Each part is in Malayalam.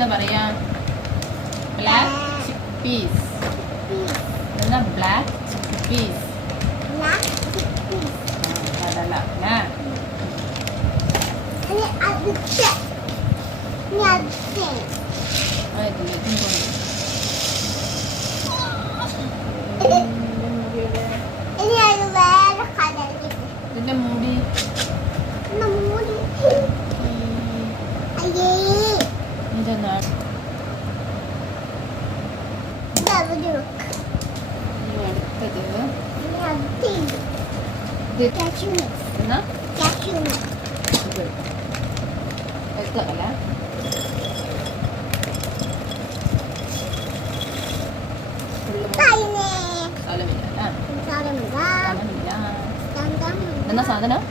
എന്താ പറയാ? ബ്ലാക്ക് ചിക്ക് പീസ്. എന്താ ബ്ലാക്ക് ചിക്ക് പീസ്? കടല അല്ലേ? ഇതിന്റെ മൂടി ഇതെന്നാ? അടുത്തത് എന്നാ? എടുത്തല്ല എന്നാ സാധനം?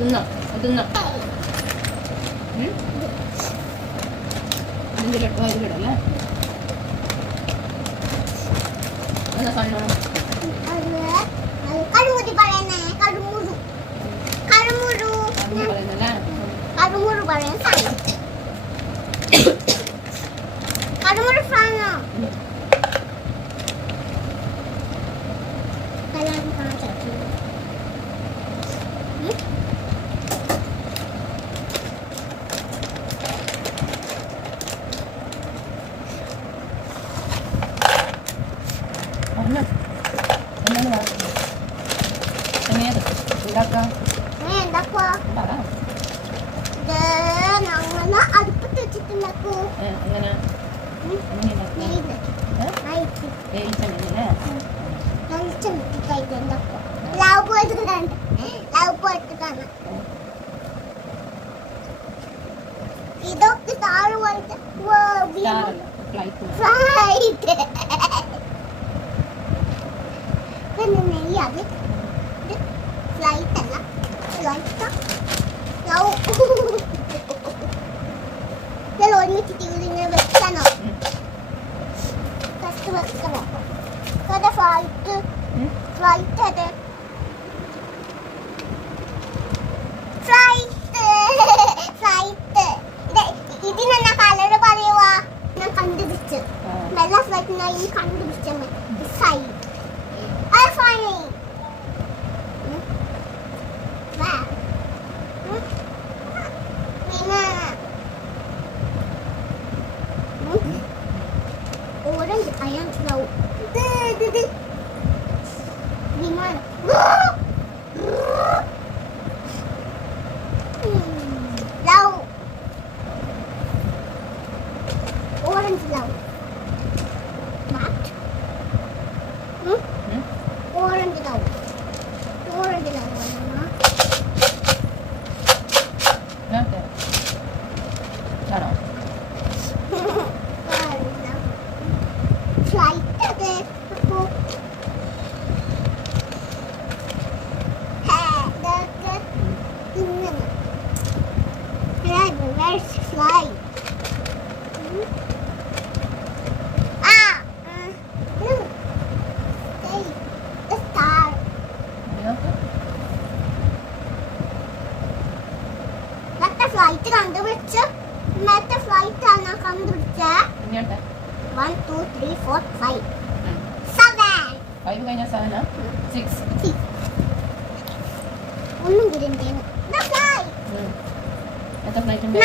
തിന്നോ എന്നിട്ട് തിന്നോ? ഇതിലിടല്ലേ? എന്താ സാധനം? അടുപ്പത്ത് വെച്ചിട്ടുണ്ടാക്കൂ. ഇതൊക്കെ താഴെ പോയിട്ട് നെയ്യത് ഫ്ലൈറ്റ് അല്ല ഫ്ലൈറ്റ് ഒരുമിച്ച് ഇങ്ങനെ വെക്കണോ? ഫസ്റ്റ് വെക്കണോ? അതെ ഫ്ലൈറ്റ് ഫ്ലൈറ്റ് അതെ ഫ്ലൈറ്റ് ഫ്ലൈറ്റ് ഇതിനെന്നാ കളർ പറയുവാ? ഞാൻ കണ്ടുപിടിച്ചു. വെള്ള ഫ്ലൈറ്റിനായി കണ്ടുപിടിച്ച side fine. Orange ayan slow. Viman. Low. Orange low. What? Orange low. Orange low. Flight കണ്ടുപിടിച്ച മറ്റേ ഫ്ലൈറ്റ് ആണ് കണ്ടുപിടിച്ച 1 2 3 4 5 7 കഴിഞ്ഞ 7 6 ഒന്നും കൂടി ഉണ്ട് എത്ര ഫ്ലൈറ്റ് ഉണ്ട്?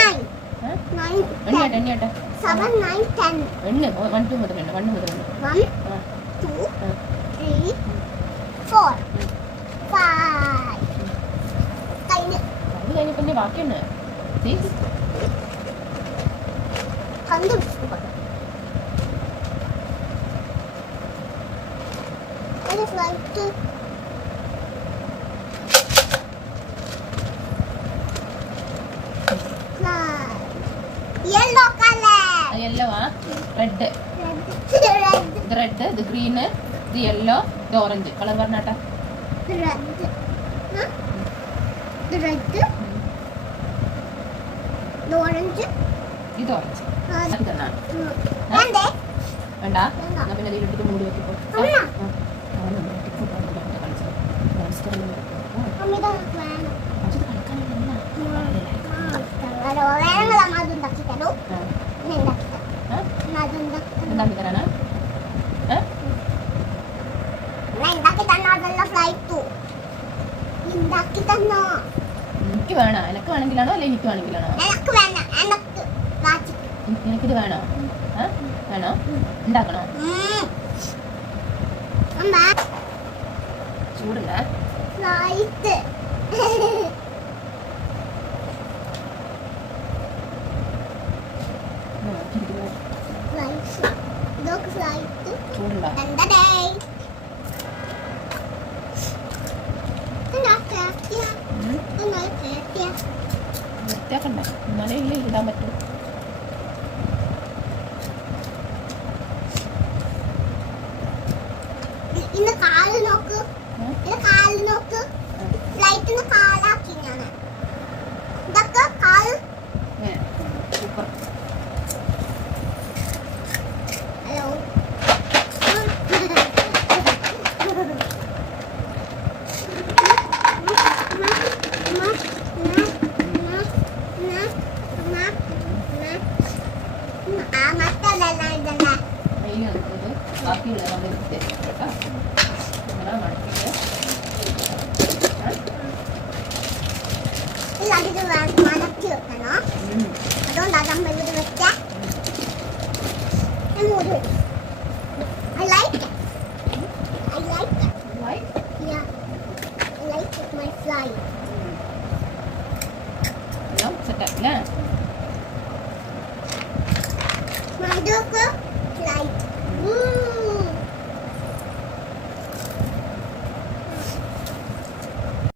9 എണ്ണിയാട്ടെ 7 9 10 എണ്ണ 1 2 മുതൽ 1 മുതൽ 1 2 3 4 5 കഴിഞ്ഞ പിന്നെ ബാക്കിയുണ്ട് 6 കണ്ടുപിടിച്ചു. ഫ്ലൈറ്റ് യെല്ലോ കളർ യെല്ലോ ആ റെഡ് റെഡ് ഇത് റെഡ് ഇത് ഗ്രീന് ഇത് യെല്ലോ ഇത് ഓറഞ്ച് കളർ പറഞ്ഞാട്ടാ റെഡ് റെഡ് ഓറഞ്ച് ഇത് ഓറഞ്ച് ഇതെന്നാ വേണ്ടേ വേണ്ട എന്നാ പിന്നെ ഇതിലിട്ടിട്ട് മൂടി വെക്കിപ്പോ അമ്മ. കളിക്കാനല്ല അമ്മിത വേണം വേണമെങ്കിൽ അമ്മ അതുണ്ടാക്കി തരൂ ഉണ്ടാക്കി തരാനാ ഉണ്ടാക്കി തന്നോ അതല്ല ഫ്ലൈറ്റ് ഉണ്ടാക്കി തന്നോ എനിക്ക് വേണോ എനക്ക് വേണമെങ്കിലാണോ അല്ലെ എനിക്ക് വേണമെങ്കിലാണോ എനക്ക് വേണ്ട എനക്ക് വാച്ചിക്ക് എനിക്കിത് വേണോ വേണോ ഉണ്ടാക്കണോ അമ്മ ചൂടില്ല ഫ്ലൈറ്റ് ഫ്ലൈറ്റ് ഇതൊക്കെ ഫ്ലൈറ്റ് ചൂടുണ്ടോ എന്തേ വൃത്തിയാക്കണ്ട എന്നാലേ ഇല്ല ഇടാൻ പറ്റും ഇന്ന് കാല് നോക്ക് ഇന്ന് കാല് നോക്ക് ഫ്ലൈറ്റിന് കാലാക്കി ഞാൻ ഇതൊക്കെ കാല് സൂപ്പർ ഹലോ മെയിൽ നിൽക്കുന്നത് ബാക്കിയുള്ള നമ്മൾ വൃത്തിയാക്കി കേട്ടോ ഇങ്ങനെ മടക്കിയിട്ട് മടക്കി വെക്കണോ അതുകൊണ്ടാണ് നമ്മൾ ഇവിടെ വെച്ച I like it. I like it. Like? Yeah. I like it, my flight. എല്ലാം സെറ്റാക്കില്ലേ My dog.